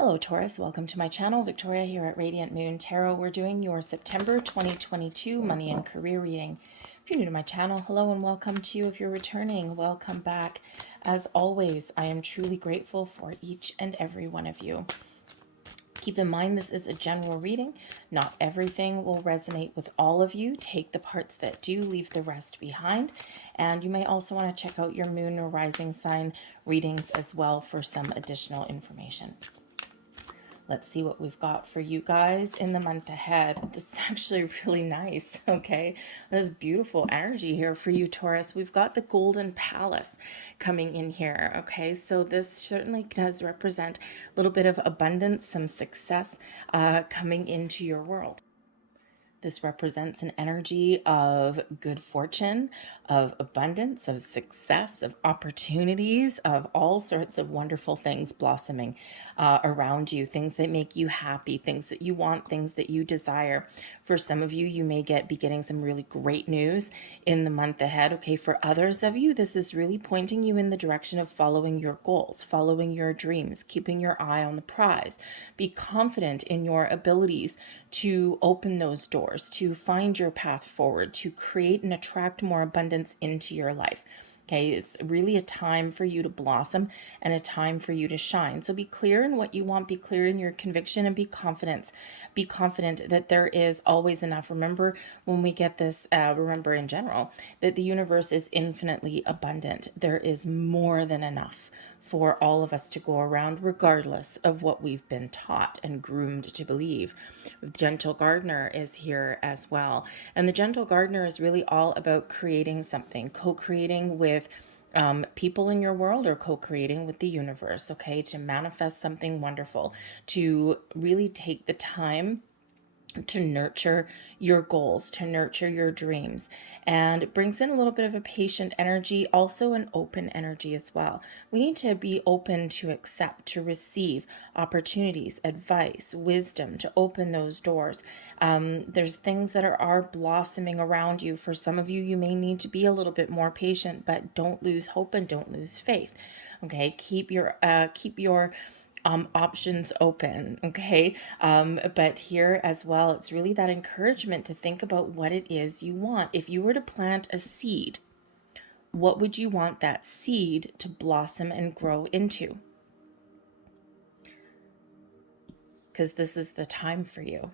Hello Taurus, welcome to my channel. Victoria here at Radiant Moon Tarot. We're doing your September 2022 money and career reading. If you're new to my channel, hello and welcome to you. If you're returning, welcome back. As always, I am truly grateful for each and every one of you. Keep in mind this is a general reading. Not everything will resonate with all of you. Take the parts that do, leave the rest behind. And you may also want to check out your moon or rising sign readings as well for some additional information. Let's see what we've got for you guys in the month ahead. This is actually really nice, okay? There's beautiful energy here for you, Taurus. We've got the Golden Palace coming in here, okay? So this certainly does represent a little bit of abundance, some success coming into your world. This represents an energy of good fortune, of abundance, of success, of opportunities, of all sorts of wonderful things blossoming around you, things that make you happy, things that you want, things that you desire. For some of you, you may be getting some really great news in the month ahead. Okay, for others of you, this is really pointing you in the direction of following your goals, following your dreams, keeping your eye on the prize. Be confident in your abilities to open those doors, to find your path forward, to create and attract more abundance into your life. Okay, it's really a time for you to blossom and a time for you to shine. So be clear in what you want, be clear in your conviction, and be confident. Be confident that there is always enough. Remember, when we get this, remember in general, that the universe is infinitely abundant. There is more than enough for all of us to go around, regardless of what we've been taught and groomed to believe. The Gentle Gardener is here as well. And the Gentle Gardener is really all about creating something, co-creating with people in your world, or co-creating with the universe, okay, to manifest something wonderful, to really take the time to nurture your goals, to nurture your dreams. And it brings in a little bit of a patient energy, also an open energy as well. We need to be open to accept, to receive opportunities, advice, wisdom, to open those doors. There's things that are blossoming around you. For some of you, you may need to be a little bit more patient, but don't lose hope and don't lose faith. Okay, keep your options open, okay? But here as well, it's really that encouragement to think about what it is you want. If you were to plant a seed, what would you want that seed to blossom and grow into? Because this is the time for you.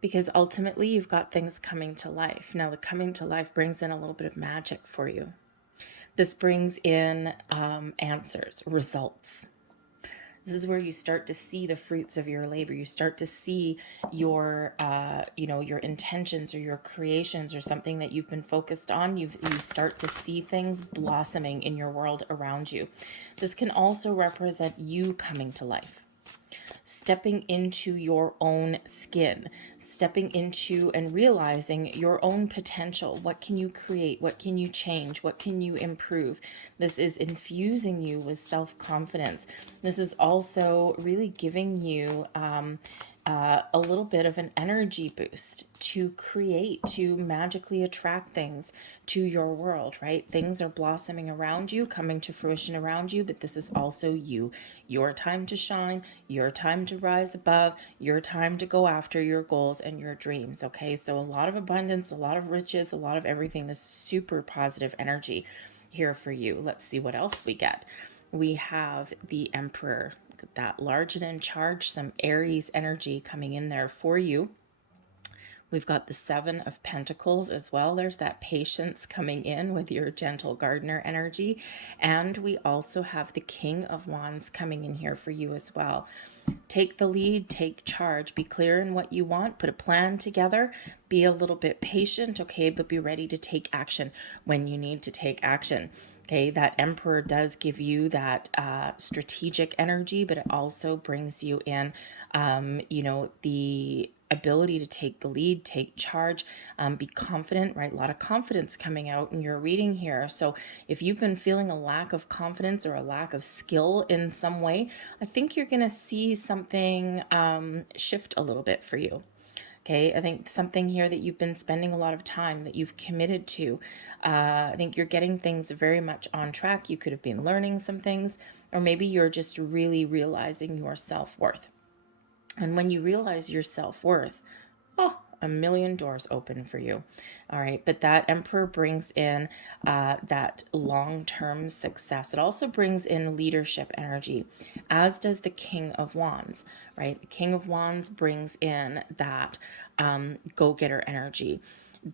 Because ultimately you've got things coming to life. Now the coming to life brings in a little bit of magic for you. This brings in answers, results. This is where you start to see the fruits of your labor. You start to see your, your intentions or your creations or something that you've been focused on. You start to see things blossoming in your world around you. This can also represent you coming to life, stepping into your own skin, stepping into and realizing your own potential. What can you create? What can you change? What can you improve? This is infusing you with self-confidence. This is also really giving you a little bit of an energy boost to create, to magically attract things to your world, right? Things are blossoming around you, coming to fruition around you, but this is also you. Your time to shine, your time to rise above, your time to go after your goals and your dreams, okay? So a lot of abundance, a lot of riches, a lot of everything, this super positive energy here for you. Let's see what else we get. We have the Emperor. Look at that, large and in charge, some Aries energy coming in there for you. We've got the Seven of Pentacles as well. There's that patience coming in with your Gentle Gardener energy. And we also have the King of Wands coming in here for you as well. Take the lead, take charge, be clear in what you want, put a plan together, be a little bit patient, okay, but be ready to take action when you need to take action. Okay, that Emperor does give you that strategic energy, but it also brings you in, the ability to take the lead, take charge, be confident, right? A lot of confidence coming out in your reading here. So if you've been feeling a lack of confidence or a lack of skill in some way, I think you're going to see something shift a little bit for you. Okay, I think something here that you've been spending a lot of time, that you've committed to. I think you're getting things very much on track. You could have been learning some things, or maybe you're just really realizing your self-worth. And when you realize your self-worth, oh, a million doors open for you. All right. But that Emperor brings in that long-term success. It also brings in leadership energy, as does the King of Wands, right? The King of Wands brings in that go-getter energy,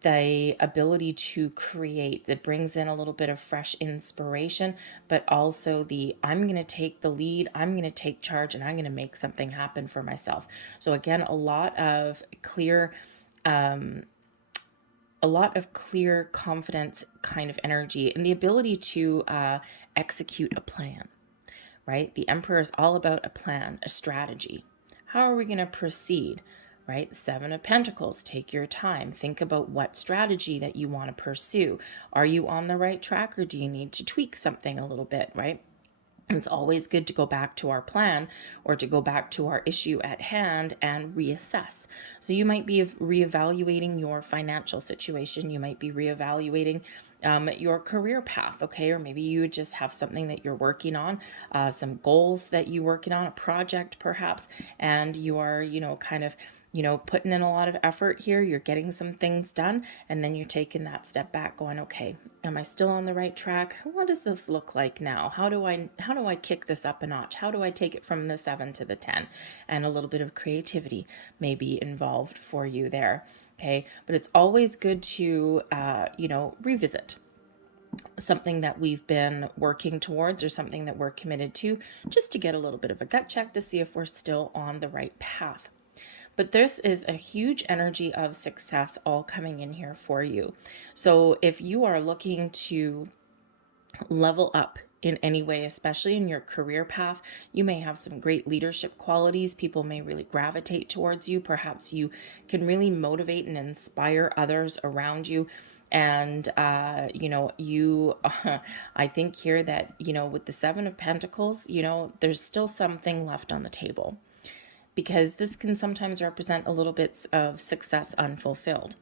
the ability to create, that brings in a little bit of fresh inspiration, but also the I'm going to take the lead, I'm going to take charge, and I'm going to make something happen for myself. So again, a lot of clear confidence kind of energy, and the ability to execute a plan, right? The Emperor is all about a plan, a strategy. How are we going to proceed? Right? Seven of Pentacles, take your time. Think about what strategy that you want to pursue. Are you on the right track, or do you need to tweak something a little bit, right? It's always good to go back to our plan, or to go back to our issue at hand and reassess. So you might be reevaluating your financial situation. You might be reevaluating your career path, okay? Or maybe you just have something that you're working on, some goals that you're working on, a project perhaps, and you are, kind of putting in a lot of effort here. You're getting some things done, and then you're taking that step back going, okay, am I still on the right track? What does this look like now? How do I kick this up a notch? How do I take it from the 7 to the 10? And a little bit of creativity may be involved for you there. Okay. But it's always good to, revisit something that we've been working towards, or something that we're committed to, just to get a little bit of a gut check to see if we're still on the right path. But this is a huge energy of success all coming in here for you. So if you are looking to level up in any way, especially in your career path, you may have some great leadership qualities. People may really gravitate towards you. Perhaps you can really motivate and inspire others around you. And, I think here that, with the 7 of Pentacles, there's still something left on the table, because this can sometimes represent a little bit of success unfulfilled.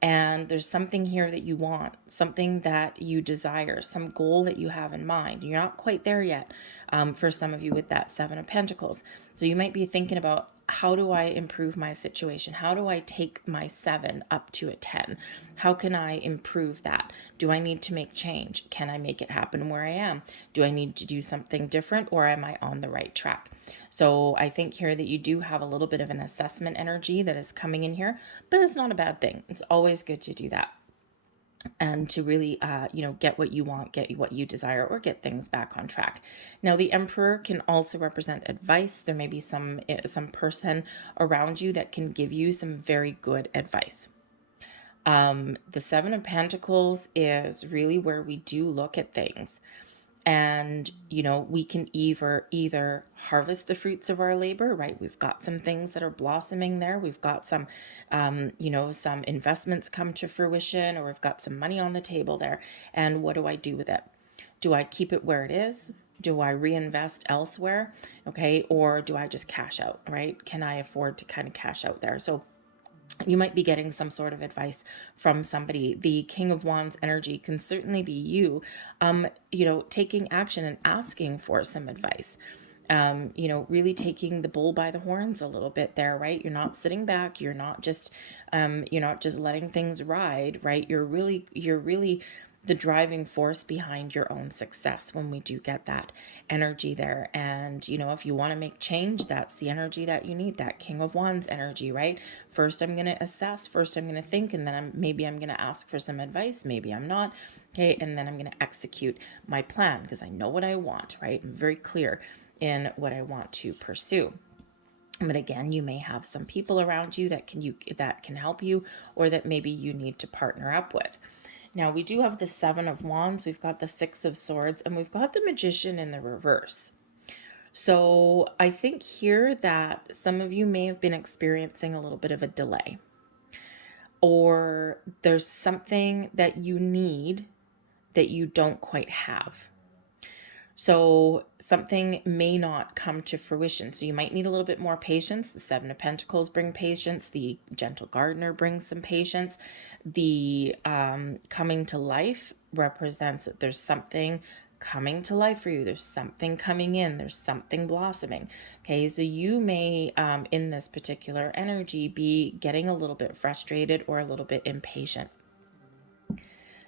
And there's something here that you want, something that you desire, some goal that you have in mind. You're not quite there yet, for some of you with that 7 of Pentacles. So you might be thinking about, how do I improve my situation? How do I take my 7 up to a 10? How can I improve that? Do I need to make change? Can I make it happen where I am? Do I need to do something different, or am I on the right track? So I think here that you do have a little bit of an assessment energy that is coming in here, but it's not a bad thing. It's always good to do that, and to really, get what you want, get what you desire, or get things back on track. Now, the Emperor can also represent advice. There may be some person around you that can give you some very good advice. The 7 of Pentacles is really where we do look at things. And, we can either harvest the fruits of our labor, right? We've got some things that are blossoming there. We've got some, some investments come to fruition, or we've got some money on the table there. And what do I do with it? Do I keep it where it is? Do I reinvest elsewhere? Okay. Or do I just cash out, right? Can I afford to kind of cash out there? So you might be getting some sort of advice from somebody. The King of Wands energy can certainly be you, taking action and asking for some advice. Really taking the bull by the horns a little bit there, right? You're not sitting back. You're not just letting things ride, right? You're really the driving force behind your own success when we do get that energy there. And, if you want to make change, that's the energy that you need, that King of Wands energy, right? First, I'm going to assess, first I'm going to think, and then I'm going to ask for some advice. Maybe I'm not. Okay. And then I'm going to execute my plan, because I know what I want, right? I'm very clear in what I want to pursue. But again, you may have some people around you that can help you, or that maybe you need to partner up with. Now, we do have the 7 of Wands, we've got the 6 of Swords, and we've got the Magician in the reverse. So I think here that some of you may have been experiencing a little bit of a delay, or there's something that you need that you don't quite have. So something may not come to fruition. So you might need a little bit more patience. The Seven of Pentacles bring patience. The Gentle Gardener brings some patience. The coming to life represents that there's something coming to life for you. There's something coming in. There's something blossoming. Okay, so you may, in this particular energy, be getting a little bit frustrated or a little bit impatient.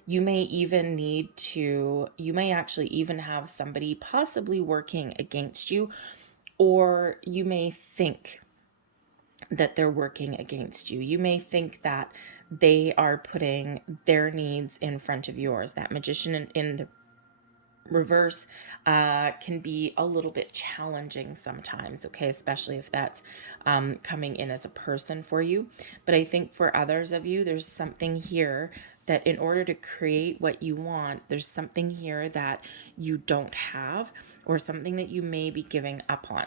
You may even you may actually even have somebody possibly working against you, or you may think that they're working against you. You may think that they are putting their needs in front of yours. That Magician in the reverse can be a little bit challenging sometimes, okay, especially if that's coming in as a person for you. But I think for others of you, there's something here that in order to create what you want, there's something here that you don't have, or something that you may be giving up on.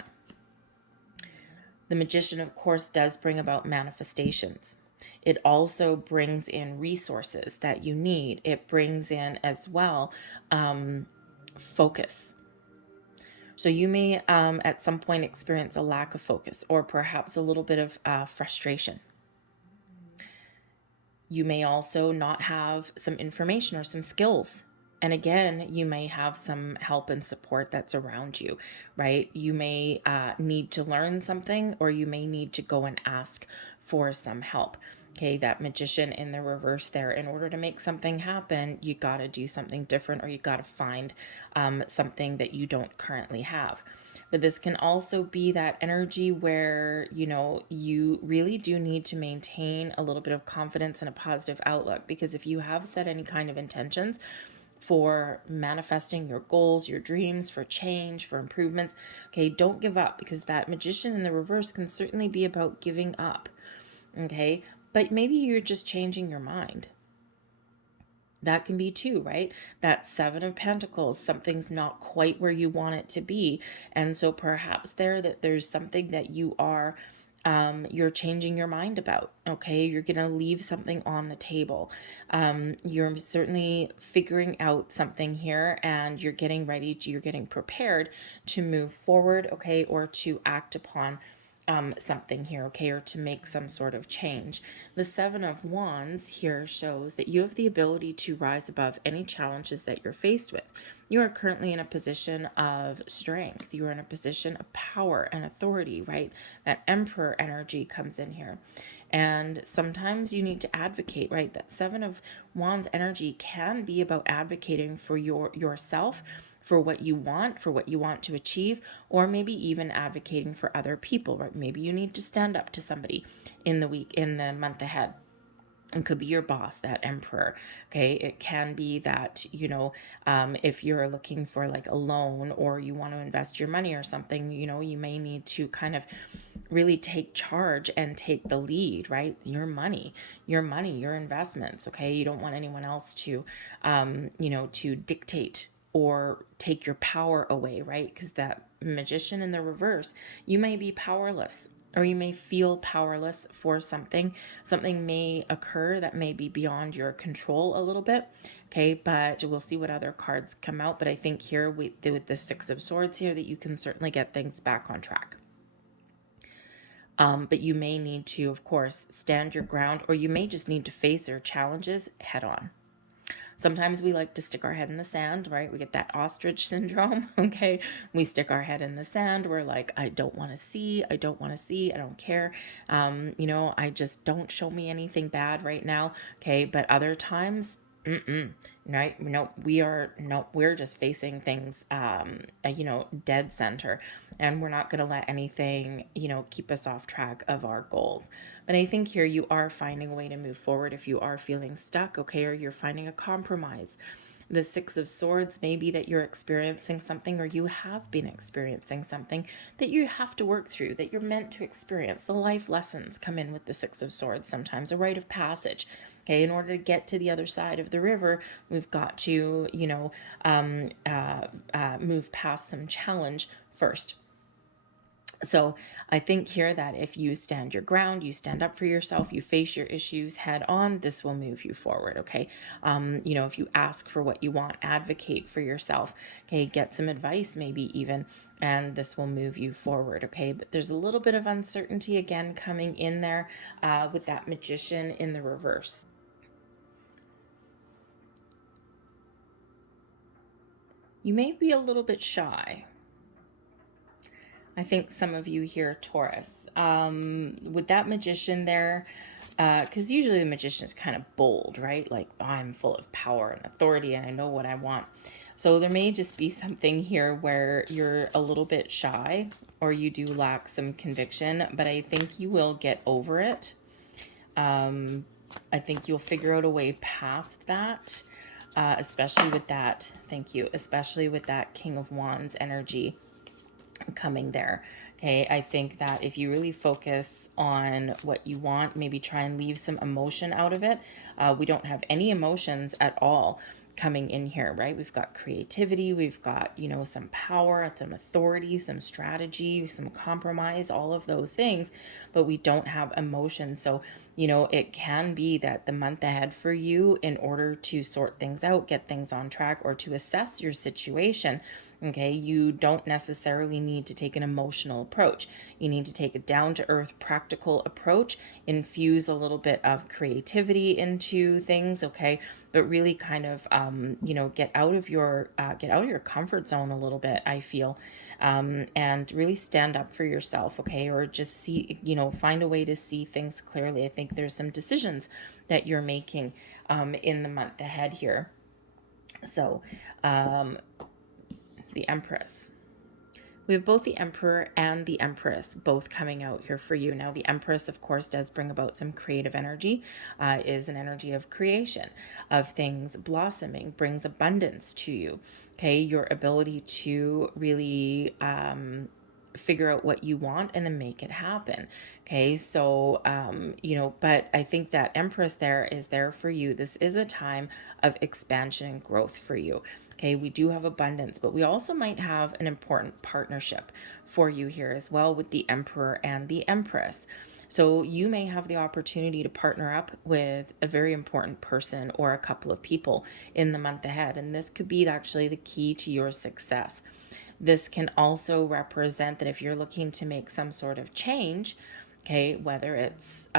The Magician, of course, does bring about manifestations. It also brings in resources that you need. It brings in as well focus. So you may at some point experience a lack of focus, or perhaps a little bit of frustration. You may also not have some information or some skills. And again, you may have some help and support that's around you, right? You may need to learn something, or you may need to go and ask for some help. Okay, that Magician in the reverse there, in order to make something happen, you got to do something different, or you got to find something that you don't currently have. But this can also be that energy where, you really do need to maintain a little bit of confidence and a positive outlook, because if you have set any kind of intentions for manifesting your goals, your dreams, for change, for improvements, okay, don't give up, because that Magician in the reverse can certainly be about giving up, okay? But maybe you're just changing your mind. That can be too, right? That Seven of Pentacles, something's not quite where you want it to be. And so perhaps there's something that you're changing your mind about, okay? You're going to leave something on the table. You're certainly figuring out something here, and you're getting prepared to move forward, okay? Or to act upon something here, okay, or to make some sort of change. The Seven of Wands here shows that you have the ability to rise above any challenges that you're faced with. You are currently in a position of strength. You are in a position of power and authority, right? That Emperor energy comes in here. And sometimes you need to advocate, right? That Seven of Wands energy can be about advocating for yourself, for what you want to achieve, or maybe even advocating for other people, right? Maybe you need to stand up to somebody in the month ahead. It could be your boss, that Emperor, okay? It can be that, if you're looking for like a loan, or you want to invest your money or something, you may need to kind of really take charge and take the lead, right? Your money, your investments, okay? You don't want anyone else to, to dictate or take your power away, right? Because that Magician in the reverse, you may be powerless, or you may feel powerless for something. Something may occur that may be beyond your control a little bit, okay? But we'll see what other cards come out. But I think here with the Six of Swords here, that you can certainly get things back on track. But you may need to, of course, stand your ground, or you may just need to face your challenges head on. Sometimes we like to stick our head in the sand, right? We get that ostrich syndrome, okay? We stick our head in the sand. We're like, I don't want to see. I don't care. I just don't show me anything bad right now, okay? But other times, right? We're just facing things, dead center, and we're not going to let anything, keep us off track of our goals. But I think here you are finding a way to move forward if you are feeling stuck, okay, or you're finding a compromise. The Six of Swords may be that you're experiencing something, or you have been experiencing something that you have to work through, that you're meant to experience. The life lessons come in with the Six of Swords, sometimes a rite of passage. Okay, in order to get to the other side of the river, we've got to, move past some challenge first. So I think here that if you stand your ground, you stand up for yourself, you face your issues head on, this will move you forward. Okay. If you ask for what you want, advocate for yourself, okay, get some advice, maybe even, and this will move you forward. Okay. But there's a little bit of uncertainty again coming in there with that Magician in the reverse. You may be a little bit shy. I think some of you here, Taurus, with that Magician there, because usually the Magician is kind of bold, right? Like, I'm full of power and authority and I know what I want. So there may just be something here where you're a little bit shy or you do lack some conviction, but I think you will get over it. I think you'll figure out a way past that, especially with that, thank you, especially with that King of Wands energy coming there. Okay, I think that if you really focus on what you want, maybe try and leave some emotion out of it. We don't have any emotions at all coming in here, right? We've got creativity, we've got, some power, some authority, some strategy, some compromise, all of those things, but we don't have emotion. So, it can be that the month ahead for you, in order to sort things out, get things on track, or to assess your situation, okay, you don't necessarily need to take an emotional approach. You need to take a down-to-earth, practical approach, infuse a little bit of creativity into things, okay, but really kind of, get out of your comfort zone a little bit, I feel, and really stand up for yourself, okay, or just see, find a way to see things clearly. I think there's some decisions that you're making in the month ahead here. So, the Empress. We have both the Emperor and the Empress both coming out here for you. Now, the Empress, of course, does bring about some creative energy, is an energy of creation, of things blossoming, brings abundance to you. Okay, your ability to really figure out what you want and then make it happen. Okay, so, but I think that Empress there is there for you. This is a time of expansion and growth for you. Okay, we do have abundance, but we also might have an important partnership for you here as well with the Emperor and the Empress. So you may have the opportunity to partner up with a very important person or a couple of people in the month ahead. And this could be actually the key to your success. This can also represent that if you're looking to make some sort of change, okay, whether it's,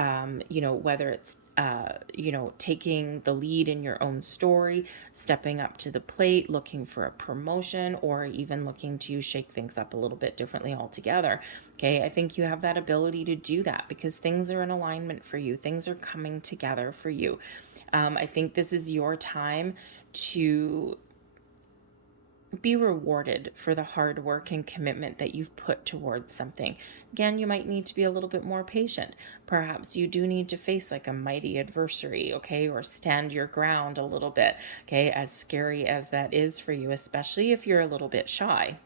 taking the lead in your own story, stepping up to the plate, looking for a promotion, or even looking to shake things up a little bit differently altogether. Okay, I think you have that ability to do that because things are in alignment for you. Things are coming together for you. I think this is your time to be rewarded for the hard work and commitment that you've put towards something. Again, you might need to be a little bit more patient. Perhaps you do need to face like a mighty adversary, okay, or stand your ground a little bit, okay, as scary as that is for you, especially if you're a little bit shy,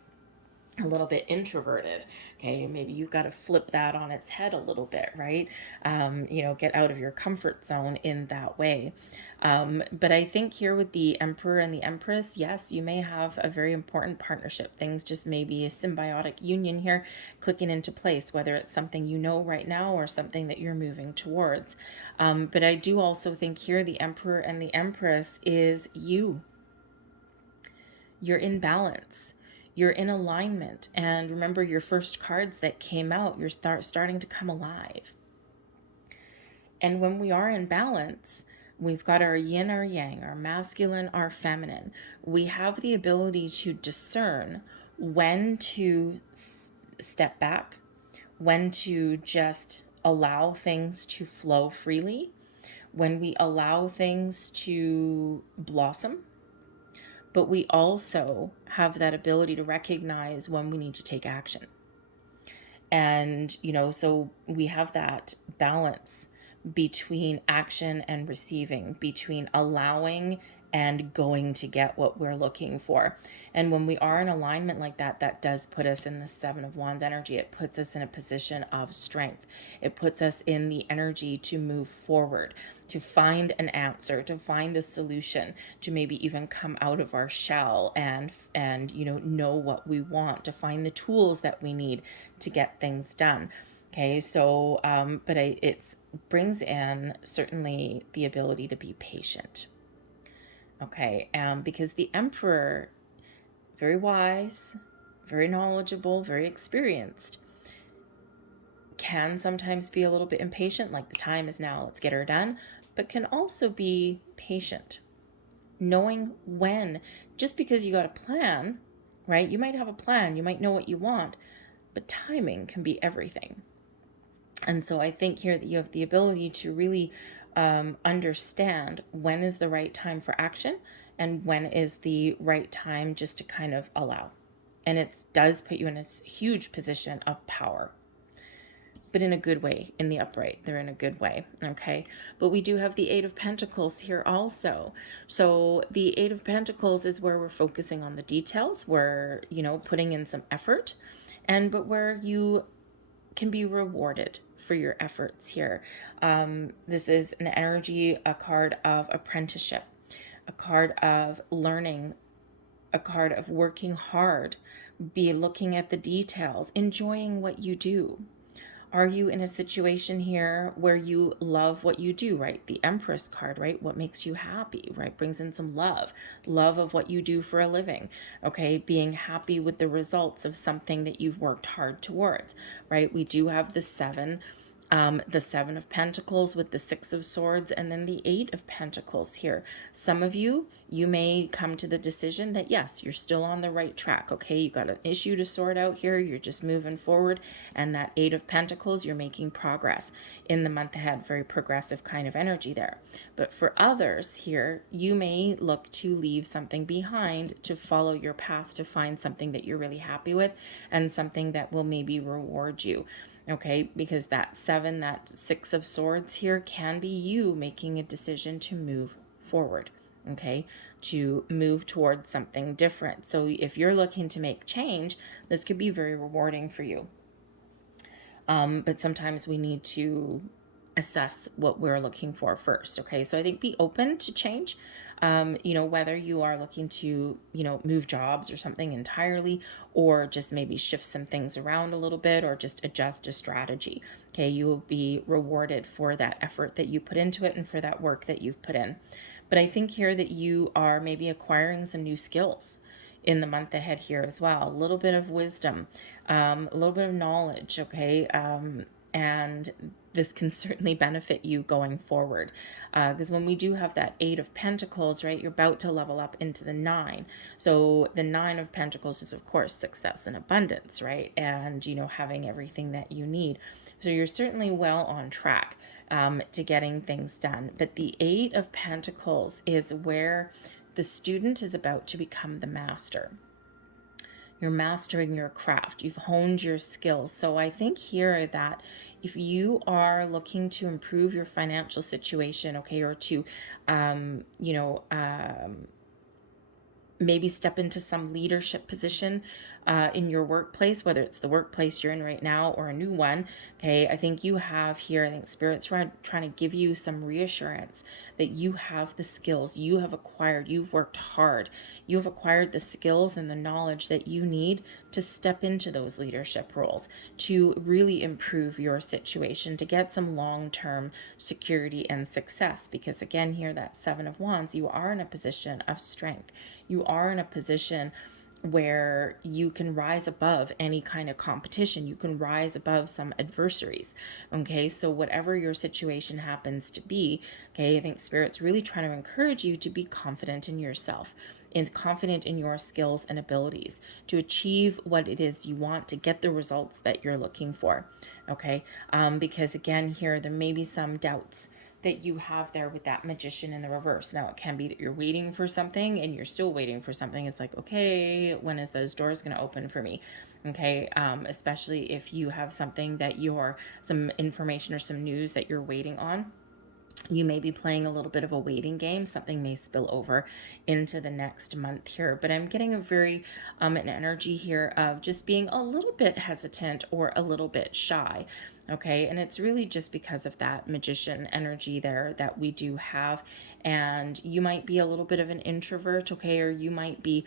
a little bit introverted. Okay, maybe you've got to flip that on its head a little bit, right? Get out of your comfort zone in that way. But I think here with the Emperor and the Empress, yes, you may have a very important partnership. Things just may be a symbiotic union here clicking into place, whether it's something you know right now or something that you're moving towards. But I do also think here the Emperor and the Empress is you. You're in balance. You're in alignment. And remember your first cards that came out, you're starting to come alive. And when we are in balance, we've got our yin, our yang, our masculine, our feminine. We have the ability to discern when to step back, when to just allow things to flow freely, when we allow things to blossom. But we also have that ability to recognize when we need to take action. And, so we have that balance between action and receiving, between allowing and going to get what we're looking for. And when we are in alignment like that, that does put us in the Seven of Wands energy. It puts us in a position of strength. It puts us in the energy to move forward, to find an answer, to find a solution, to maybe even come out of our shell and know what we want, to find the tools that we need to get things done. Okay, so but it brings in certainly the ability to be patient. Okay, because the Emperor, very wise, very knowledgeable, very experienced, can sometimes be a little bit impatient, like the time is now, let's get her done, but can also be patient, knowing when. Just because you got a plan, right? You might have a plan, you might know what you want, but timing can be everything. And so I think here that you have the ability to really understand when is the right time for action and when is the right time just to kind of allow. And it does put you in a huge position of power, but in a good way. In the upright, they're in a good way. Okay, but we do have the Eight of Pentacles here also. So the Eight of Pentacles is where we're focusing on the details, where putting in some effort, but where you can be rewarded for your efforts here. This is an energy, a card of apprenticeship, a card of learning, a card of working hard, be looking at the details, enjoying what you do. Are you in a situation here where you love what you do, right? The Empress card, right? What makes you happy, right? Brings in some love of what you do for a living, okay? Being happy with the results of something that you've worked hard towards, right? We do have the Seven of Pentacles with the Six of Swords, and then the Eight of Pentacles here. Some of you may come to the decision that yes, you're still on the right track. Okay, you got an issue to sort out here. You're just moving forward, and that Eight of Pentacles, you're making progress in the month ahead. Very progressive kind of energy there. But for others here, you may look to leave something behind to follow your path, to find something that you're really happy with and something that will maybe reward you. Okay, because that Six of Swords here can be you making a decision to move forward, okay, to move towards something different. So if you're looking to make change, this could be very rewarding for you. But sometimes we need to assess what we're looking for first, okay? So I think be open to change. Whether you are looking to, move jobs or something entirely, or just maybe shift some things around a little bit, or just adjust a strategy. Okay, you will be rewarded for that effort that you put into it and for that work that you've put in. But I think here that you are maybe acquiring some new skills in the month ahead here as well. A little bit of wisdom, a little bit of knowledge, okay? And this can certainly benefit you going forward. Because when we do have that Eight of Pentacles, right, you're about to level up into the Nine. So the Nine of Pentacles is, of course, success and abundance, right? And, having everything that you need. So you're certainly well on track to getting things done. But the Eight of Pentacles is where the student is about to become the master. You're mastering your craft. You've honed your skills. So I think here that if you are looking to improve your financial situation, okay, or to, maybe step into some leadership position in your workplace, whether it's the workplace you're in right now or a new one, okay, I think you have here, I think Spirit's trying to give you some reassurance that you have the skills you have acquired, you've worked hard, you have acquired the skills and the knowledge that you need to step into those leadership roles, to really improve your situation, to get some long-term security and success. Because again, here, that Seven of Wands, you are in a position of strength. You are in a position where you can rise above any kind of competition. You can rise above some adversaries. Okay, so whatever your situation happens to be, okay, I think Spirit's really trying to encourage you to be confident in yourself and confident in your skills and abilities to achieve what it is you want, to get the results that you're looking for. Okay, because again, here there may be some doubts that you have there with that Magician in the reverse. Now, it can be that you're waiting for something and you're still waiting for something. It's like, okay, when is those doors going to open for me? Okay, especially if you have something that some information or some news that you're waiting on. You may be playing a little bit of a waiting game. Something may spill over into the next month here, but I'm getting a very an energy here of just being a little bit hesitant or a little bit shy. Okay, and it's really just because of that Magician energy there that we do have. And you might be a little bit of an introvert, okay, or you might be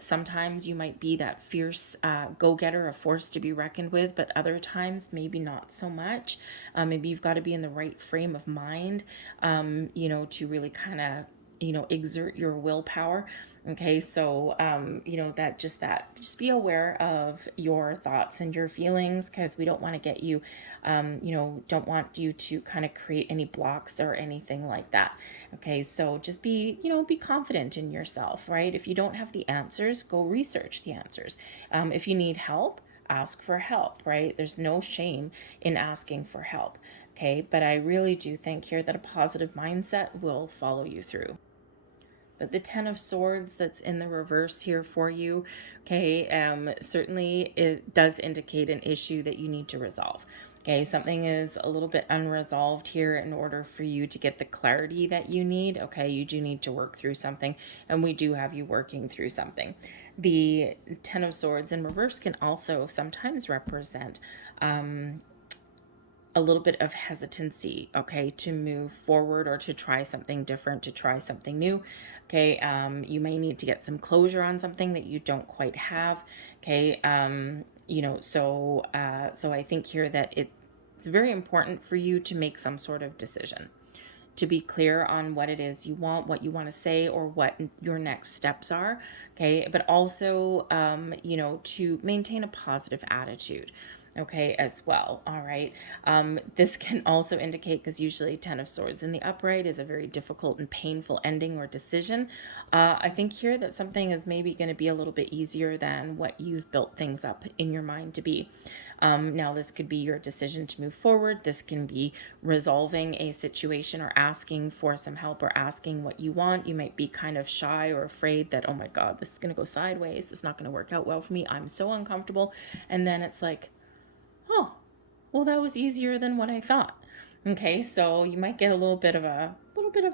sometimes you might be that fierce go-getter, a force to be reckoned with, but other times maybe not so much. Maybe you've got to be in the right frame of mind, to really kind of, exert your willpower. Okay, so, just be aware of your thoughts and your feelings, because we don't want to get you, don't want you to kind of create any blocks or anything like that. Okay, so just be confident in yourself, right? If you don't have the answers, go research the answers. If you need help, ask for help, right? There's no shame in asking for help. Okay, but I really do think here that a positive mindset will follow you through. But the Ten of Swords that's in the reverse here for you, okay, certainly it does indicate an issue that you need to resolve. Okay, something is a little bit unresolved here in order for you to get the clarity that you need. Okay, you do need to work through something, and we do have you working through something. The Ten of Swords in reverse can also sometimes represent a little bit of hesitancy, okay, to move forward or to try something different, to try something new. Okay, you may need to get some closure on something that you don't quite have. Okay, so I think here that it's very important for you to make some sort of decision, to be clear on what it is you want, what you want to say, or what your next steps are. Okay, but also, to maintain a positive attitude. Okay, as well. All right. This can also indicate, because usually Ten of Swords in the upright is a very difficult and painful ending or decision. I think here that something is maybe going to be a little bit easier than what you've built things up in your mind to be. Now, this could be your decision to move forward. This can be resolving a situation or asking for some help or asking what you want. You might be kind of shy or afraid that, oh my God, this is going to go sideways. This is not going to work out well for me. I'm so uncomfortable. And then it's like, oh, well, that was easier than what I thought. Okay, so you might get a little bit of a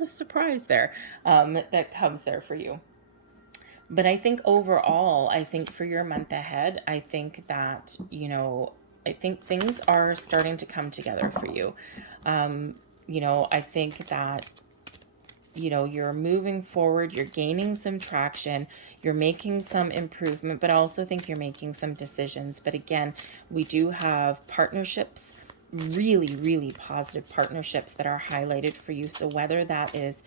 surprise there that comes there for you. But I think overall, I think for your month ahead, I think that, I think things are starting to come together for you. I think that, you're moving forward, you're gaining some traction, you're making some improvement, but I also think you're making some decisions. But again, we do have partnerships, really, really positive partnerships that are highlighted for you. So whether that is,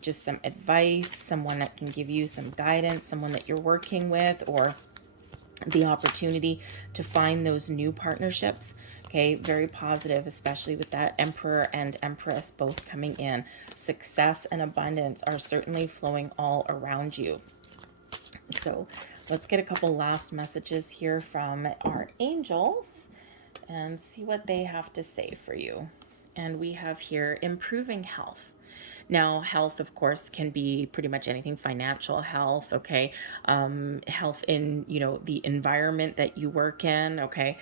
just some advice, someone that can give you some guidance, someone that you're working with, or the opportunity to find those new partnerships. Okay, very positive, especially with that Emperor and Empress both coming in. Success and abundance are certainly flowing all around you. So let's get a couple last messages here from our angels and see what they have to say for you. And we have here improving health. Now, health, of course, can be pretty much anything. Financial health, okay, health in, the environment that you work in, okay.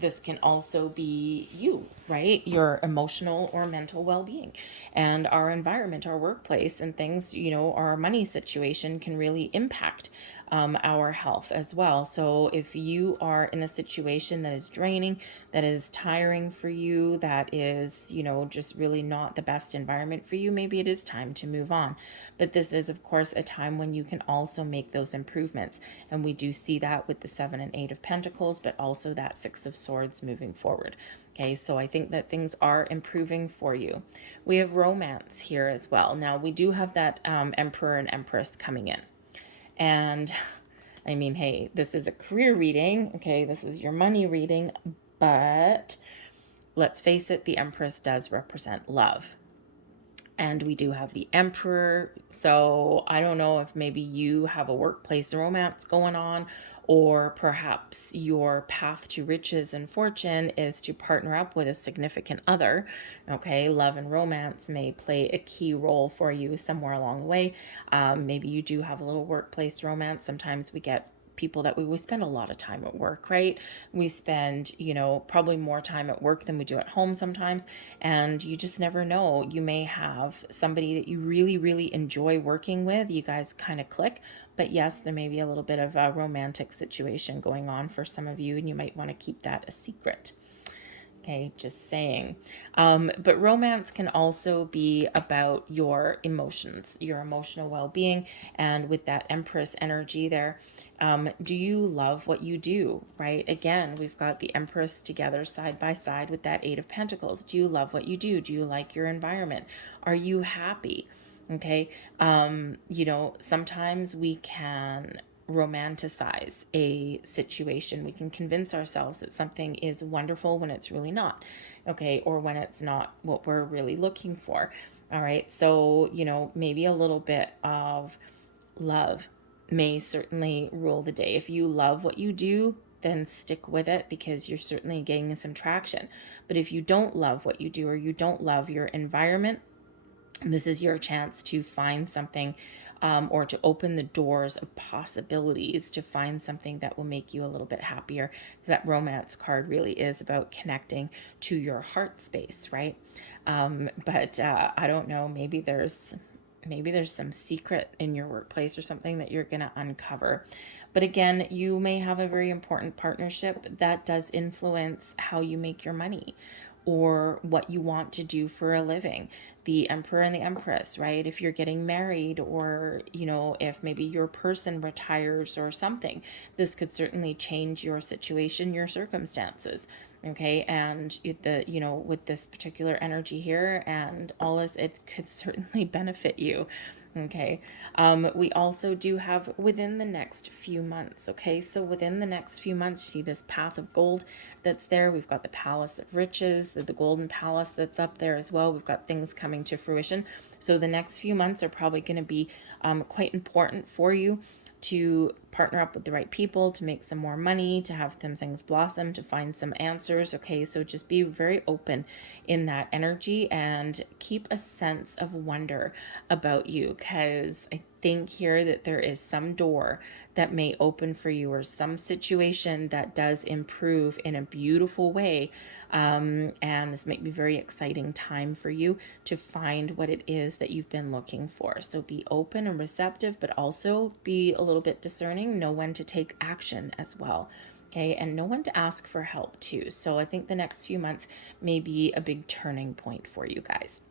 This can also be you, right? Your emotional or mental well-being, and our environment, our workplace, and things, our money situation can really impact our health as well. So if you are in a situation that is draining, that is tiring for you, that is, just really not the best environment for you, maybe it is time to move on. But this is, of course, a time when you can also make those improvements. And we do see that with the 7 and 8 of Pentacles, but also that 6 of Swords moving forward. Okay, so I think that things are improving for you. We have romance here as well. Now, we do have that Emperor and Empress coming in. And I mean, hey, this is a career reading. Okay, this is your money reading. But let's face it, the Empress does represent love. And we do have the Emperor. So I don't know if maybe you have a workplace romance going on, or perhaps your path to riches and fortune is to partner up with a significant other. Okay, love and romance may play a key role for you somewhere along the way. Maybe you do have a little workplace romance. Sometimes we get people that we spend a lot of time at work, right? We spend, probably more time at work than we do at home sometimes. And you just never know. You may have somebody that you really, really enjoy working with. You guys kind of click. But yes, there may be a little bit of a romantic situation going on for some of you, and you might want to keep that a secret. Okay, just saying. But romance can also be about your emotions, your emotional well-being. And with that Empress energy there, do you love what you do, right? Again, we've got the Empress together side by side with that Eight of Pentacles. Do you love what you do? Do you like your environment? Are you happy? Okay. Sometimes we can romanticize a situation. We can convince ourselves that something is wonderful when it's really not, okay, or when it's not what we're really looking for. All right, so maybe a little bit of love may certainly rule the day. If you love what you do, then stick with it, because you're certainly gaining some traction. But if you don't love what you do, or you don't love your environment, this is your chance to find something, or to open the doors of possibilities to find something that will make you a little bit happier. Because that romance card really is about connecting to your heart space, right? But I don't know, maybe there's some secret in your workplace or something that you're going to uncover. But again, you may have a very important partnership that does influence how you make your money, or what you want to do for a living. The Emperor and the Empress, right? If you're getting married, or, if maybe your person retires or something, this could certainly change your situation, your circumstances. Okay. And with this particular energy here and all this, it could certainly benefit you. Okay. We also do have within the next few months. Okay. So within the next few months, you see this path of gold that's there. We've got the Palace of Riches, the Golden Palace that's up there as well. We've got things coming to fruition. So the next few months are probably going to be quite important for you to partner up with the right people, to make some more money, to have them things blossom, to find some answers. Okay, so just be very open in that energy and keep a sense of wonder about you, because I think here that there is some door that may open for you, or some situation that does improve in a beautiful way. And this might be a very exciting time for you to find what it is that you've been looking for. So be open and receptive, but also be a little bit discerning, know when to take action as well. Okay, and know when to ask for help too. So I think the next few months may be a big turning point for you guys.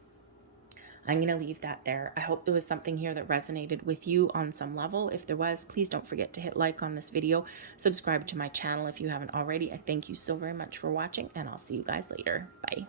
I'm going to leave that there. I hope there was something here that resonated with you on some level. If there was, please don't forget to hit like on this video. Subscribe to my channel if you haven't already. I thank you so very much for watching, and I'll see you guys later. Bye.